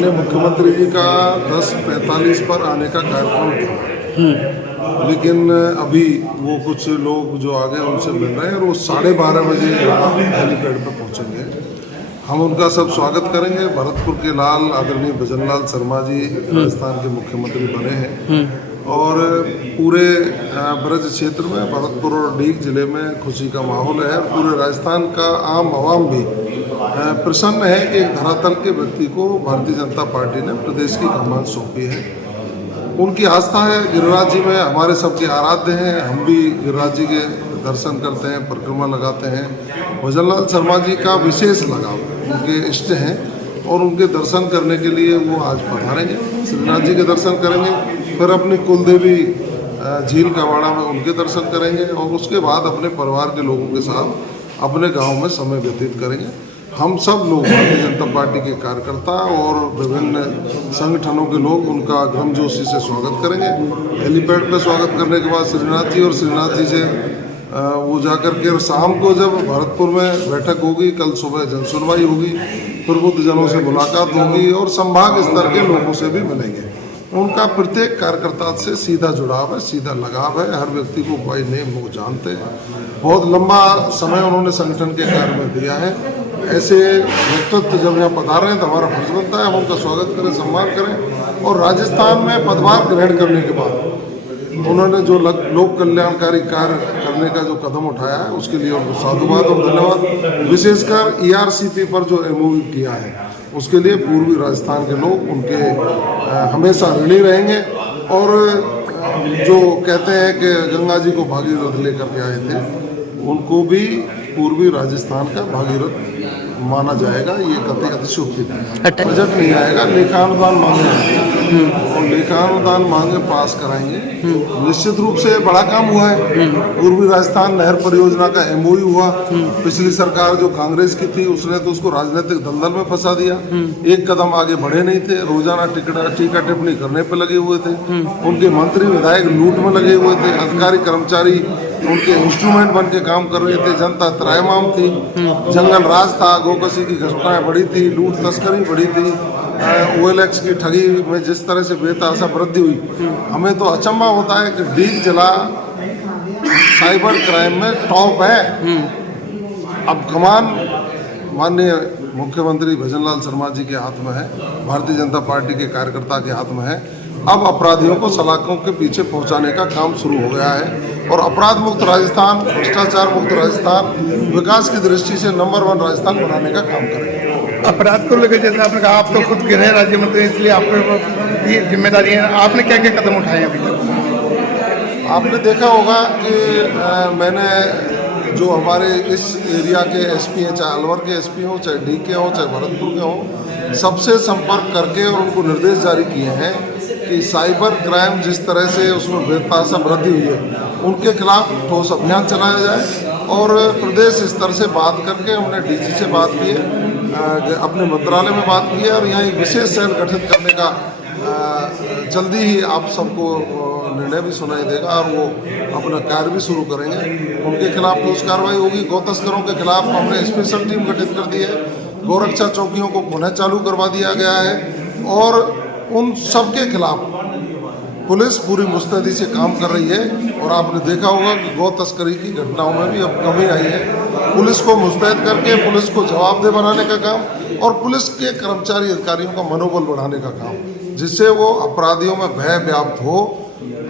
माननीय मुख्यमंत्री जी का 10:45 पर आने का कार्यक्रम था, लेकिन अभी वो कुछ लोग जो आ गए उनसे मिल रहे हैं और वो 12:30 बजे यहाँ हेलीपैड पर पहुँचेंगे। हम उनका सब स्वागत करेंगे। भरतपुर के लाल आदरणीय भजनलाल शर्मा जी राजस्थान के मुख्यमंत्री बने हैं और पूरे ब्रज क्षेत्र में भरतपुर और डीग जिले में खुशी का माहौल है। पूरे राजस्थान का आम आवाम भी प्रसन्न है कि एक धरातल के व्यक्ति को भारतीय जनता पार्टी ने प्रदेश की कमान सौंपी है। उनकी आस्था है गिरिराज जी में, हमारे सबके आराध्य हैं। हम भी गिरिराज जी के दर्शन करते हैं, परिक्रमा लगाते हैं। भजनलाल शर्मा जी का विशेष लगाव उनके इष्ट हैं और उनके दर्शन करने के लिए वो आज पधारेंगे। श्रीनाथ जी के दर्शन करेंगे, फिर अपनी कुलदेवी झील कावाड़ा में उनके दर्शन करेंगे और उसके बाद अपने परिवार के लोगों के साथ अपने गांव में समय व्यतीत करेंगे। हम सब लोग भारतीय जनता पार्टी के कार्यकर्ता और विभिन्न संगठनों के लोग उनका गर्मजोशी से स्वागत करेंगे। हेलीपैड पर स्वागत करने के बाद श्रीनाथ जी और श्रीनाथ जी से वो जाकर के शाम को जब भरतपुर में बैठक होगी, कल सुबह जनसुनवाई होगी, फिर बुद्धजनों से मुलाकात होगी और संभाग स्तर के लोगों से भी मिलेंगे। उनका प्रत्येक कार्यकर्ता से सीधा जुड़ाव है, सीधा लगाव है। हर व्यक्ति को बाई नेम वो जानते हैं। बहुत लंबा समय उन्होंने संगठन के कार्य में दिया है। ऐसे व्यक्तित्व जब यहाँ पधार रहे हैं तो हमारा फर्ज बनता है हम उनका स्वागत करें, सम्मान करें। और राजस्थान में पदभार ग्रहण करने के बाद उन्होंने जो लोक कल्याणकारी कार्य करने का जो कदम उठाया है उसके लिए उनको साधुवाद और धन्यवाद। विशेषकर ERCP पर जो MOU किया है उसके लिए पूर्वी राजस्थान के लोग उनके हमेशा ऋणी रहेंगे। और जो कहते हैं कि गंगा जी को भागीरथ लेकर के आए थे, उनको भी पूर्वी राजस्थान का भागीरथ माना जाएगा। ये कतई अतिशयोक्ति नहीं। बजट नहीं आएगा, लेखानुदान मांगे और लेखानुदान मांगे पास कराएंगे। निश्चित रूप से बड़ा काम हुआ है। पूर्वी राजस्थान नहर परियोजना का MOU हुआ। पिछली सरकार जो कांग्रेस की थी उसने तो उसको राजनीतिक दलदल में फंसा दिया। एक कदम आगे बढ़े नहीं थे, रोजाना टीका टिप्पणी करने पर लगे हुए थे। उनके मंत्री विधायक लूट में लगे हुए थे। अधिकारी कर्मचारी उनके इंस्ट्रूमेंट बन के काम कर रहे थे। जनता त्राहिमाम थी, जंगल राज था, गोकशी की घटनाएं बढ़ी थी, लूट तस्करी बढ़ी थी, OLX की ठगी में जिस तरह से बेतहाशा वृद्धि हुई। हमें तो अचंभा होता है कि डीग जिला साइबर क्राइम में टॉप है। अब कमान माननीय मुख्यमंत्री भजनलाल शर्मा जी के हाथ में है, भारतीय जनता पार्टी के कार्यकर्ता के हाथ में है। अब अपराधियों को सलाखों के पीछे पहुंचाने का काम शुरू हो गया है और अपराध मुक्त राजस्थान, भ्रष्टाचार मुक्त राजस्थान, विकास की दृष्टि से नंबर 1 राजस्थान बनाने का काम करेंगे। अपराध को लेकर जैसे आपने कहा, आप तो खुद गृह राज्य मंत्री, इसलिए आपको ये जिम्मेदारी है। आपने क्या क्या कदम उठाए अभी तक? आपने देखा होगा कि मैंने जो हमारे इस एरिया के SP हैं, चाहे अलवर के SP हों, चाहे डीग के हों, चाहे भरतपुर के हों, सबसे संपर्क करके और उनको निर्देश जारी किए हैं कि साइबर क्राइम जिस तरह से उसमें बेतहाशा वृद्धि हुई है उनके खिलाफ ठोस अभियान चलाया जाए। और प्रदेश स्तर से बात करके हमने DG से बात की है, अपने मंत्रालय में बात की है और यहाँ एक विशेष सेल गठित करने का जल्दी ही आप सबको निर्णय भी सुनाई देगा और वो अपना कार्य भी शुरू करेंगे। उनके खिलाफ ठोस कार्रवाई होगी। गौ तस्करों के खिलाफ हमने स्पेशल टीम गठित कर दी है। गौरक्षा चौकियों को पुनः चालू करवा दिया गया है और उन सबके खिलाफ पुलिस पूरी मुस्तैदी से काम कर रही है। और आपने देखा होगा कि गौ तस्करी की घटनाओं में भी अब कमी आई है। पुलिस को मुस्तैद करके पुलिस को जवाबदेह बनाने का काम और पुलिस के कर्मचारी अधिकारियों का मनोबल बढ़ाने का काम, जिससे वो अपराधियों में भय व्याप्त हो।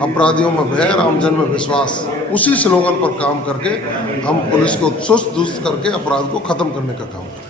अपराधियों में भय, रामजन में विश्वास, उसी स्लोगन पर काम करके हम पुलिस को चुस्त दुरुस्त करके अपराध को खत्म करने का काम करें।